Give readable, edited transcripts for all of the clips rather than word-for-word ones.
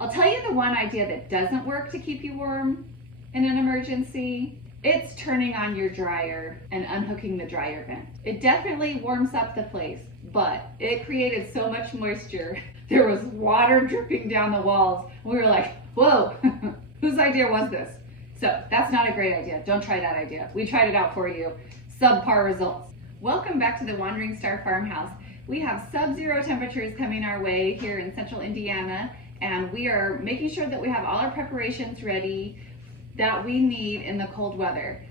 I'll tell you the one idea that doesn't work to keep you warm in an emergency. It's turning on your dryer and unhooking the dryer vent. It definitely warms up the place, but it created so much moisture. There was water dripping down the walls. We were like, whoa, whose idea was this? So that's not a great idea. Don't try that idea. We tried it out for you. Subpar results. Welcome back to the Wandering Star Farmhouse. We have sub-zero temperatures coming our way here in central Indiana, and we are making sure that we have all our preparations ready that we need in the cold weather.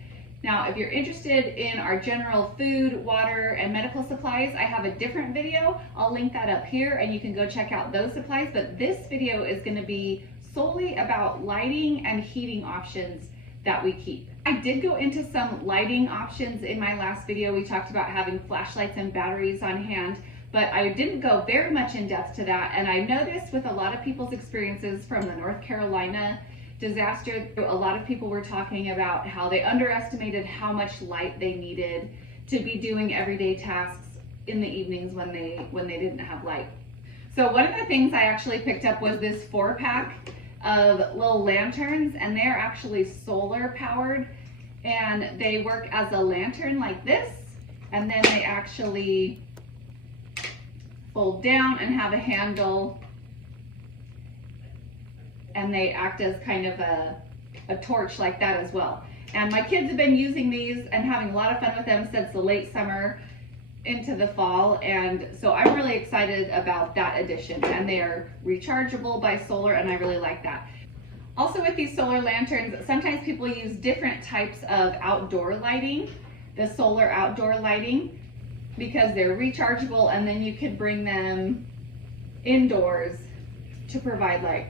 Now, if you're interested in our general food, water, and medical supplies, I have a different video. I'll link that up here and you can go check out those supplies, but this video is gonna be solely about lighting and heating options that we keep. I did go into some lighting options in my last video. We talked about having flashlights and batteries on hand, but I didn't go very much in depth to that. And I noticed with a lot of people's experiences from the North Carolina disaster, a lot of people were talking about how they underestimated how much light they needed to be doing everyday tasks in the evenings when they didn't have light. So one of the things I actually picked up was this 4-pack of little lanterns, and they're actually solar powered, and they work as a lantern like this, and then they actually fold down and have a handle, and they act as kind of a torch like that as well. And my kids have been using these and having a lot of fun with them since the late summer into the fall, and so I'm really excited about that addition. And they are rechargeable by solar, and I really like that. Also with these solar lanterns, sometimes people use different types of outdoor lighting, the solar outdoor lighting, because they're rechargeable, and then you can bring them indoors to provide light.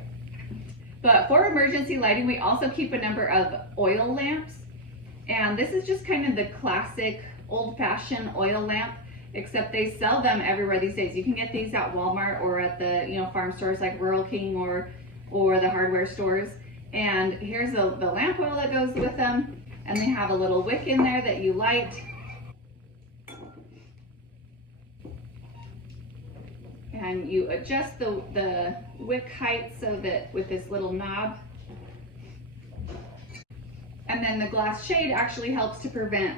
But for emergency lighting, we also keep a number of oil lamps. And this is just kind of the classic old-fashioned oil lamp, except they sell them everywhere these days. You can get these at Walmart or at the farm stores like Rural King or the hardware stores. And here's the lamp oil that goes with them. And they have a little wick in there that you light. And you adjust the wick height so that with this little knob. And then the glass shade actually helps to prevent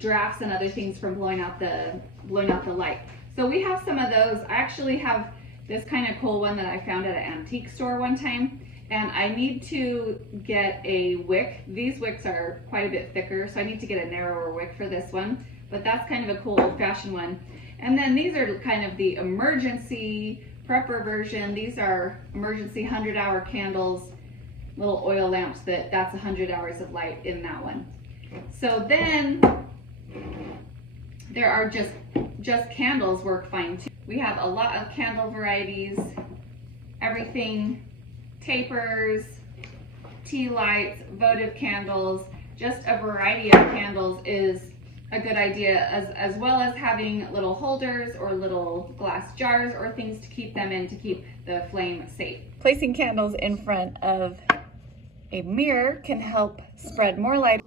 drafts and other things from blowing out the light. So we have some of those. I actually have this kind of cool one that I found at an antique store one time, and I need to get a wick. These wicks are quite a bit thicker, so I need to get a narrower wick for this one, but that's kind of a cool old-fashioned one. And then these are kind of the emergency prepper version. These are emergency 100-hour candles, little oil lamps that's 100 hours of light in that one. So then there are just candles work fine too. We have a lot of candle varieties, everything, tapers, tea lights, votive candles, just a variety of candles is a good idea, as well as having little holders or little glass jars or things to keep them in to keep the flame safe. Placing candles in front of a mirror can help spread more light,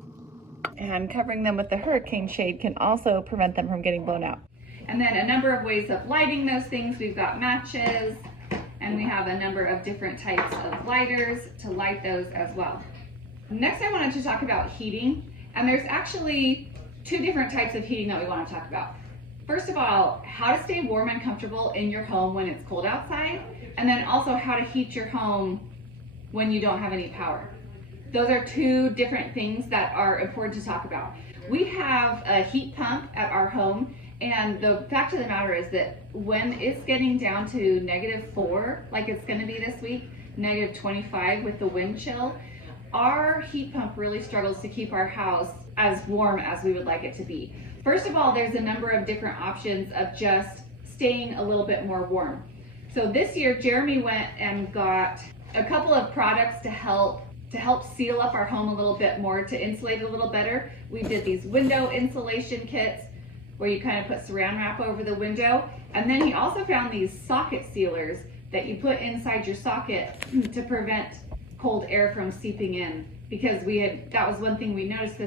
and covering them with the hurricane shade can also prevent them from getting blown out. And then a number of ways of lighting those things. We've got matches, and we have a number of different types of lighters to light those as well. Next, I wanted to talk about heating, and there's actually 2 different types of heating that we want to talk about. First of all, how to stay warm and comfortable in your home when it's cold outside, and then also how to heat your home when you don't have any power. Those are 2 different things that are important to talk about. We have a heat pump at our home, and the fact of the matter is that when it's getting down to -4, like it's going to be this week, -25 with the wind chill, our heat pump really struggles to keep our house as warm as we would like it to be. First of all, there's a number of different options of just staying a little bit more warm. So this year, Jeremy went and got a couple of products to help seal up our home a little bit more, to insulate it a little better. We did these window insulation kits where you kind of put saran wrap over the window. And then he also found these socket sealers that you put inside your socket to prevent cold air from seeping in, because that was one thing we noticed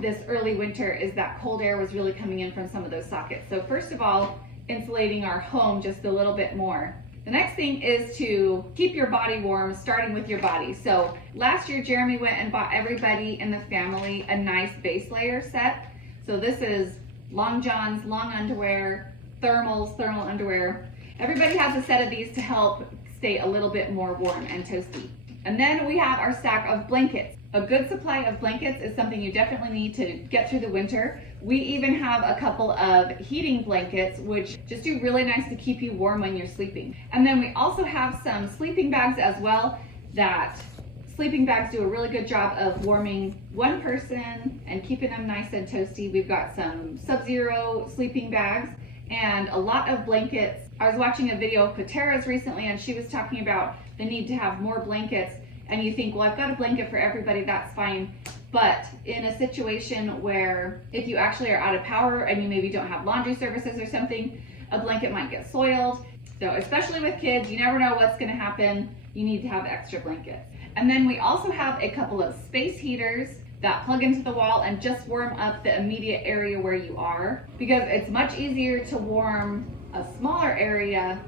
this early winter, is that cold air was really coming in from some of those sockets. So first of all, insulating our home just a little bit more. The next thing is to keep your body warm, starting with your body. So last year, Jeremy went and bought everybody in the family a nice base layer set. So this is long johns, long underwear, thermal underwear. Everybody has a set of these to help stay a little bit more warm and toasty. And then we have our stack of blankets. A good supply of blankets is something you definitely need to get through the winter. We even have a couple of heating blankets, which just do really nice to keep you warm when you're sleeping. And then we also have some sleeping bags as well. That sleeping bags do a really good job of warming one person and keeping them nice and toasty. We've got some Sub-Zero sleeping bags and a lot of blankets. I was watching a video of Patera's recently, and she was talking about the need to have more blankets. And you think, well, I've got a blanket for everybody, that's fine. But in a situation where if you actually are out of power and you maybe don't have laundry services or something, a blanket might get soiled. So especially with kids, you never know what's gonna happen. You need to have extra blankets. And then we also have a couple of space heaters that plug into the wall and just warm up the immediate area where you are, because it's much easier to warm a smaller area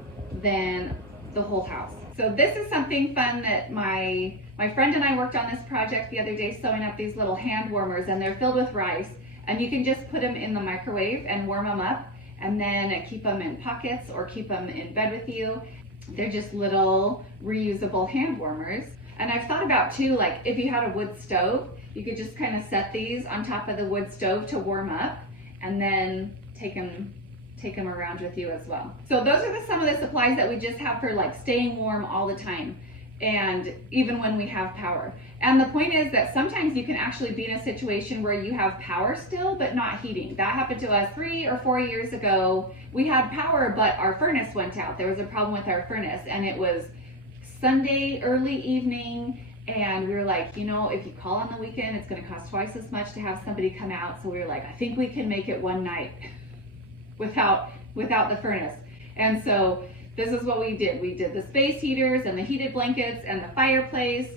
than the whole house. So this is something fun that my friend and I worked on this project the other day, sewing up these little hand warmers, and they're filled with rice, and you can just put them in the microwave and warm them up, and then keep them in pockets or keep them in bed with you. They're just little reusable hand warmers. And I've thought about too, like if you had a wood stove, you could just kind of set these on top of the wood stove to warm up, and then take them around with you as well. So those are some of the supplies that we just have for like staying warm all the time, and even when we have power. And the point is that sometimes you can actually be in a situation where you have power still, but not heating. That happened to us 3 or 4 years ago. We had power, but our furnace went out. There was a problem with our furnace, and it was Sunday early evening, and we were like, you know, if you call on the weekend, it's gonna cost twice as much to have somebody come out. So we were like, I think we can make it one night without the furnace. And so this is what we did. We did the space heaters and the heated blankets and the fireplace,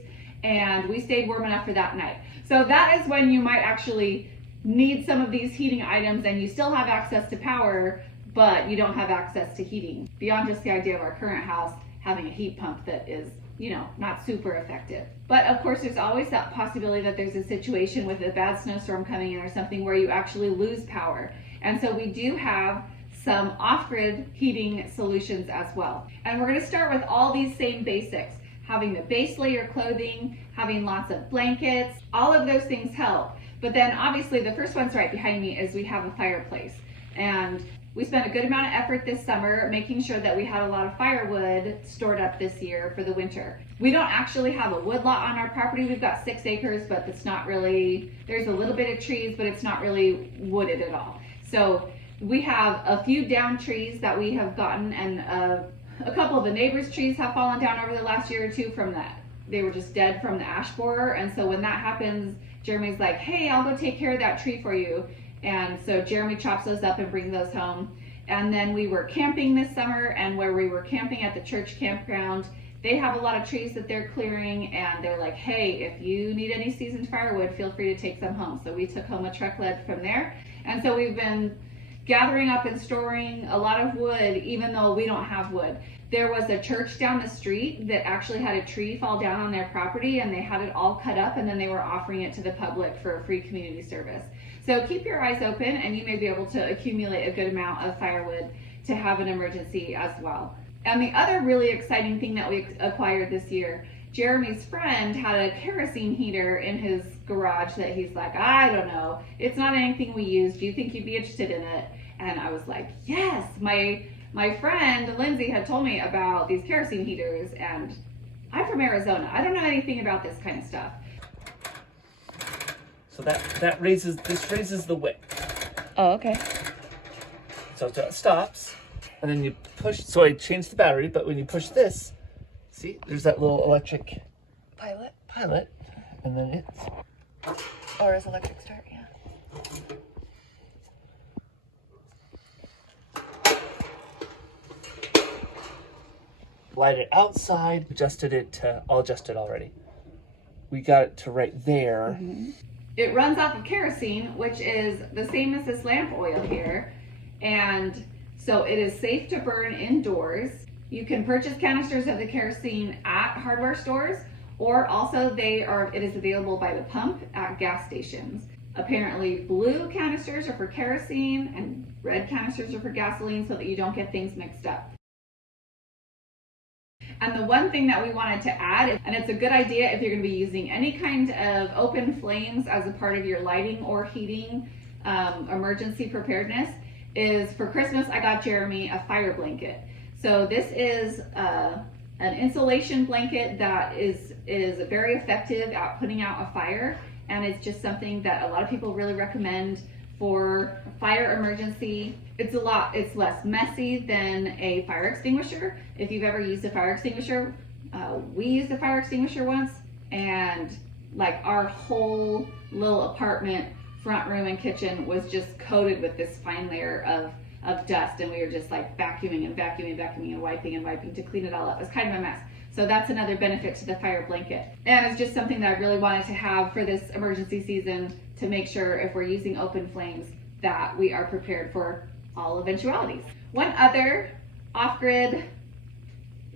and we stayed warm enough for that night. So that is when you might actually need some of these heating items and you still have access to power, but you don't have access to heating. Beyond just the idea of our current house having a heat pump that is, you know, not super effective. But of course, there's always that possibility that there's a situation with a bad snowstorm coming in or something where you actually lose power. And so we do have some off-grid heating solutions as well. And we're gonna start with all these same basics. Having the base layer clothing, having lots of blankets, all of those things help. But then obviously the first one's right behind me is we have a fireplace. And we spent a good amount of effort this summer making sure that we had a lot of firewood stored up this year for the winter. We don't actually have a wood lot on our property. We've got 6 acres, but it's not really, there's a little bit of trees, but it's not really wooded at all. So we have a few down trees that we have gotten, and a couple of the neighbors' trees have fallen down over the last year or two from that. They were just dead from the ash borer. And so when that happens, Jeremy's like, hey, I'll go take care of that tree for you. And so Jeremy chops those up and brings those home. And then we were camping this summer, and where we were camping at the church campground, they have a lot of trees that they're clearing, and they're like, hey, if you need any seasoned firewood, feel free to take some home. So we took home a truckload from there. And so we've been gathering up and storing a lot of wood, even though we don't have wood. There was a church down the street that actually had a tree fall down on their property, and they had it all cut up, and then they were offering it to the public for a free community service. So keep your eyes open, and you may be able to accumulate a good amount of firewood to have an emergency as well. And the other really exciting thing that we acquired this year, Jeremy's friend had a kerosene heater in his garage that he's like, I don't know, it's not anything we use. Do you think you'd be interested in it? And I was like, yes. My friend Lindsay had told me about these kerosene heaters, and I'm from Arizona. I don't know anything about this kind of stuff. So this raises the wick. Oh, okay. So it stops, and then you push. So I changed the battery, but when you push this, see, there's that little electric pilot, and then it's. Or is electric start? Yeah. Light it outside. I'll adjust it already. We got it to right there. Mm-hmm. It runs off of kerosene, which is the same as this lamp oil here. And so it is safe to burn indoors. You can purchase canisters of the kerosene at hardware stores, or also it is available by the pump at gas stations. Apparently blue canisters are for kerosene and red canisters are for gasoline, so that you don't get things mixed up. And the one thing that we wanted to add, and it's a good idea if you're going to be using any kind of open flames as a part of your lighting or heating emergency preparedness, is for Christmas I got Jeremy a fire blanket. So this is an insulation blanket that is very effective at putting out a fire, and it's just something that a lot of people really recommend for fire emergency. It's less messy than a fire extinguisher. If you've ever used a fire extinguisher, we used a fire extinguisher once, and like our whole little apartment, front room and kitchen was just coated with this fine layer of dust, and we were just like vacuuming and wiping to clean it all up. It was kind of a mess. So that's another benefit to the fire blanket. And it's just something that I really wanted to have for this emergency season, to make sure if we're using open flames that we are prepared for all eventualities. One other off-grid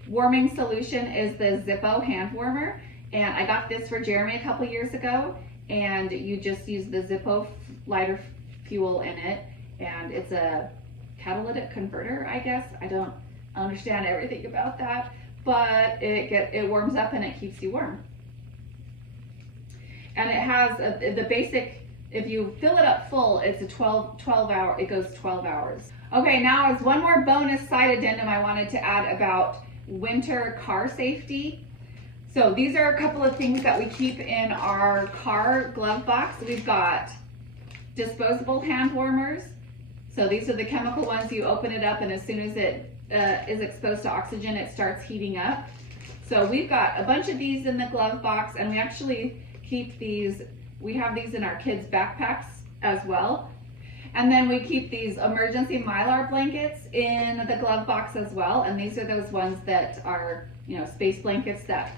warming solution is the Zippo hand warmer. And I got this for Jeremy a couple years ago, and you just use the Zippo lighter fuel in it, and it's a catalytic converter, I guess. I don't understand everything about that, but it warms up and it keeps you warm. And it has the basic, if you fill it up full, it's a 12 hour, it goes 12 hours. Okay, now as one more bonus side addendum I wanted to add about winter car safety. So these are a couple of things that we keep in our car glove box. We've got disposable hand warmers. So these are the chemical ones. You open it up, and as soon as it is exposed to oxygen, it starts heating up. So we've got a bunch of these in the glove box, and we actually keep these, we have these in our kids' backpacks as well. And then we keep these emergency Mylar blankets in the glove box as well. And these are those ones that are, space blankets that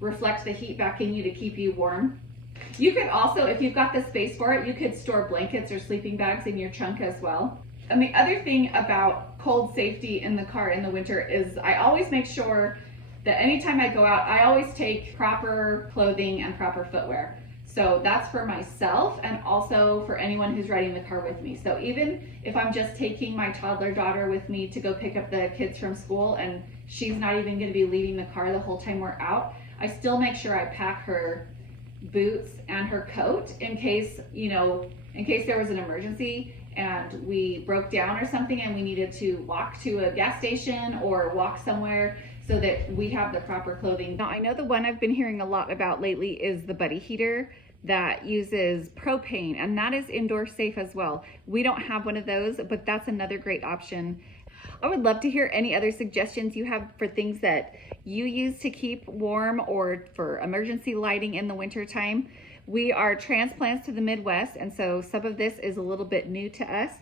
reflect the heat back in you to keep you warm. You could also, if you've got the space for it, you could store blankets or sleeping bags in your trunk as well. And the other thing about cold safety in the car in the winter is I always make sure that anytime I go out, I always take proper clothing and proper footwear. So that's for myself and also for anyone who's riding the car with me. So even if I'm just taking my toddler daughter with me to go pick up the kids from school, and she's not even going to be leaving the car the whole time we're out, I still make sure I pack her boots and her coat in case, in case there was an emergency and we broke down or something and we needed to walk to a gas station or walk somewhere, so that we have the proper clothing. Now, I know the one I've been hearing a lot about lately is the buddy heater that uses propane, and that is indoor safe as well. We don't have one of those, but that's another great option. I would love to hear any other suggestions you have for things that you use to keep warm or for emergency lighting in the winter time. We are transplants to the Midwest, and so some of this is a little bit new to us.